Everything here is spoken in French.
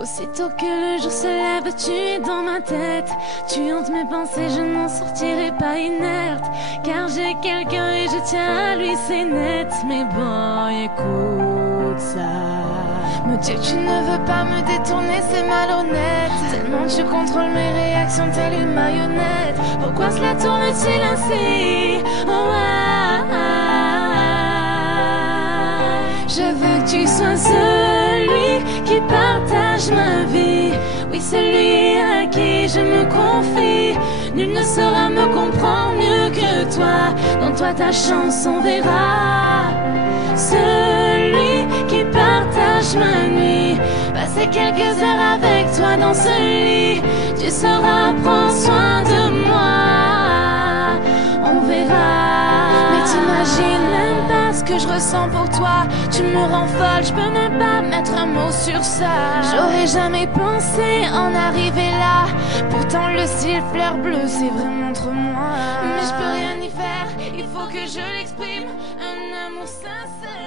Aussitôt que le jour se lève, tu es dans ma tête. Tu hantes mes pensées, je n'en sortirai pas inerte. Car j'ai quelqu'un et je tiens à lui, c'est net. Mais bon, écoute ça. Me dire que tu ne veux pas me détourner, c'est malhonnête. Tellement tu contrôles mes réactions, telle une marionnette. Pourquoi cela tourne-t-il ainsi? Oh, je veux que tu sois celui qui partage ma vie. Oui, celui à qui je me confie. Nul ne saura me comprendre mieux que toi. Dans toi ta chance on verra. Celui qui partage ma nuit. Passer quelques heures avec toi dans ce lit. Tu sauras prendre soin de moi. On verra. Mais t'imagines même pas ce que je ressens pour toi. Tu me rends folle, je peux même pas mettre un mot sur ça. J'aurais jamais pensé en arriver là. Pourtant le ciel fleur bleue, c'est vraiment entre moi. Mais je peux rien y faire, il faut que je l'exprime. Un amour sincère.